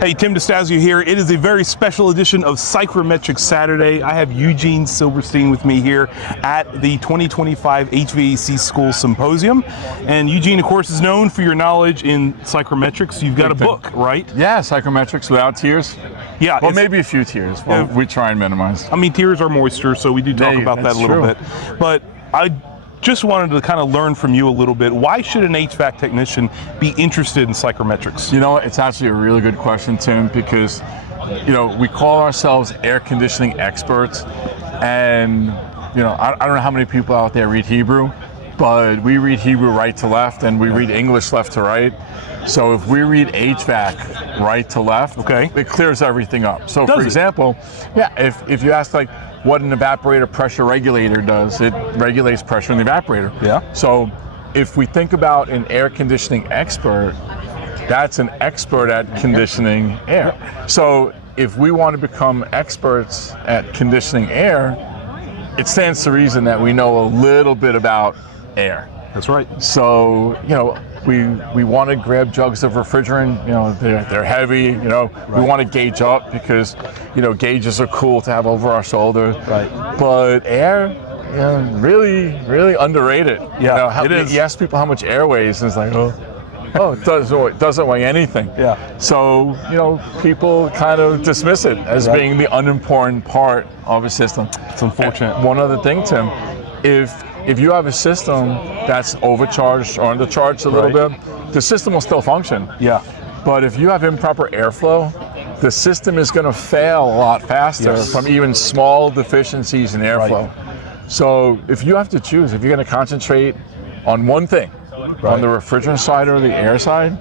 Hey, Tim DeStasio here. It is a very special edition of Psychrometrics Saturday. I have Eugene Silberstein with me here at the 2025 HVAC School Symposium. And Eugene, of course, is known for your knowledge in psychrometrics. You've got a book, right? Yeah, Psychrometrics Without Tears. Yeah. Well, maybe a few tears. Well, we try and minimize. I mean, tears are moisture, so we do talk about that a little bit. But I just wanted to kind of learn from you a little bit. Why should an HVAC technician be interested in psychrometrics? You know, it's actually a really good question, Tim, because, you know, we call ourselves air conditioning experts, and, you know, I don't know how many people out there read Hebrew, but we read Hebrew right to left, and we read English left to right. So if we read HVAC right to left, it clears everything up. So for example, if you ask like what an evaporator pressure regulator does, it regulates pressure in the evaporator. Yeah. So if we think about an air conditioning expert, that's an expert at conditioning air. So if we want to become experts at conditioning air, it stands to reason that we know a little bit about air. That's right. So, you know, we want to grab jugs of refrigerant, you know, they're heavy, you know, we want to gauge up because, you know, gauges are cool to have over our shoulder. Right. But air, you know, really underrated. Yeah, you know, you ask people how much air weighs, and it's like, it doesn't weigh anything. Yeah. So, you know, people kind of dismiss it as being the unimportant part of a system. It's unfortunate. And one other thing, Tim, if you have a system that's overcharged or undercharged a little bit, the system will still function. Yeah. But if you have improper airflow, the system is going to fail a lot faster from even small deficiencies in airflow. So if you have to choose, if you're going to concentrate on one thing, on the refrigerant side or the air side,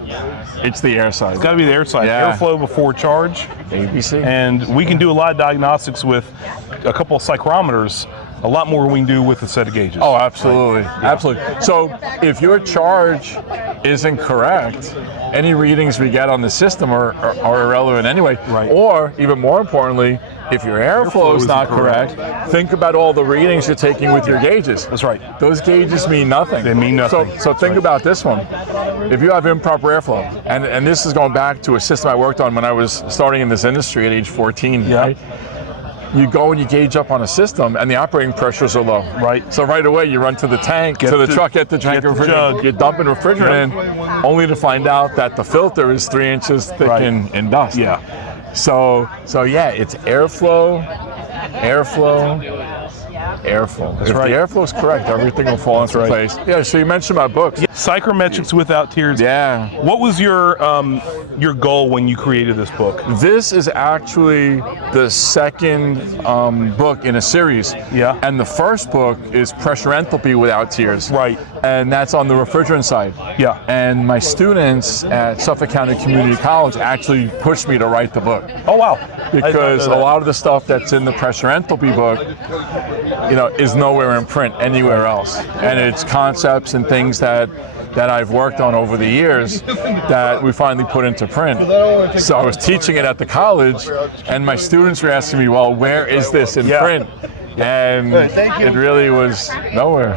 it's the air side. It's got to be the air side. Yeah. Airflow before charge. ABC. And we can do a lot of diagnostics with a couple of psychrometers. A lot more we can do with a set of gauges. Oh, absolutely, absolutely. So if your charge isn't correct, any readings we get on the system are irrelevant anyway. Right. Or even more importantly, if your airflow is not correct, think about all the readings you're taking with your gauges. That's right. Those gauges mean nothing. They mean nothing. So think about this one. If you have improper airflow, and this is going back to a system I worked on when I was starting in this industry at age 14, right? You go and you gauge up on a system and the operating pressures are low. Right. So right away you run to the tank, to the truck, get the tank of refrigerant, you're dumping refrigerant in, only to find out that the filter is 3 inches thick in dust. Yeah. So yeah, it's airflow. That's if the airflow is correct, everything will fall into place. Yeah, so you mentioned my books. Psychrometrics Without Tears. Yeah. What was your goal when you created this book? This is actually the second book in a series. Yeah. And the first book is Pressure Enthalpy Without Tears. Right. And that's on the refrigerant side. Yeah. And my students at Suffolk County Community College actually pushed me to write the book. Oh, wow. Because a lot of the stuff that's in the Pressure Enthalpy book, you know, is nowhere in print anywhere else. And it's concepts and things that I've worked on over the years that we finally put into print. So I was teaching it at the college, and my students were asking me, well, where is this in print? And it really was nowhere.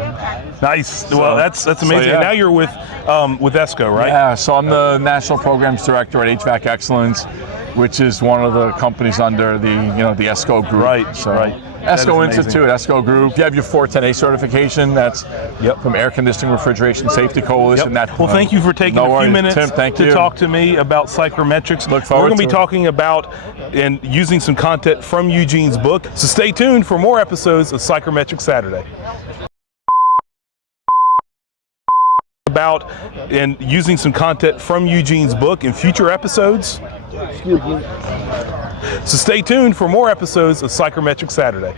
Nice. Well, that's amazing. So, and now you're with ESCO, right? Yeah. So I'm the National Programs Director at HVAC Excellence, which is one of the companies under the the ESCO group. Right. So, right. ESCO Institute, ESCO Group. You have your 410A certification. That's from Air Conditioning Refrigeration Safety Coalition. Well, thank you for taking a few minutes to talk to me about psychrometrics. Look forward We're going to be talking about and using some content from Eugene's book. So stay tuned for more episodes of Psychrometrics Saturday. About and using some content from Eugene's book in future episodes. So stay tuned for more episodes of Psychrometrics Saturday.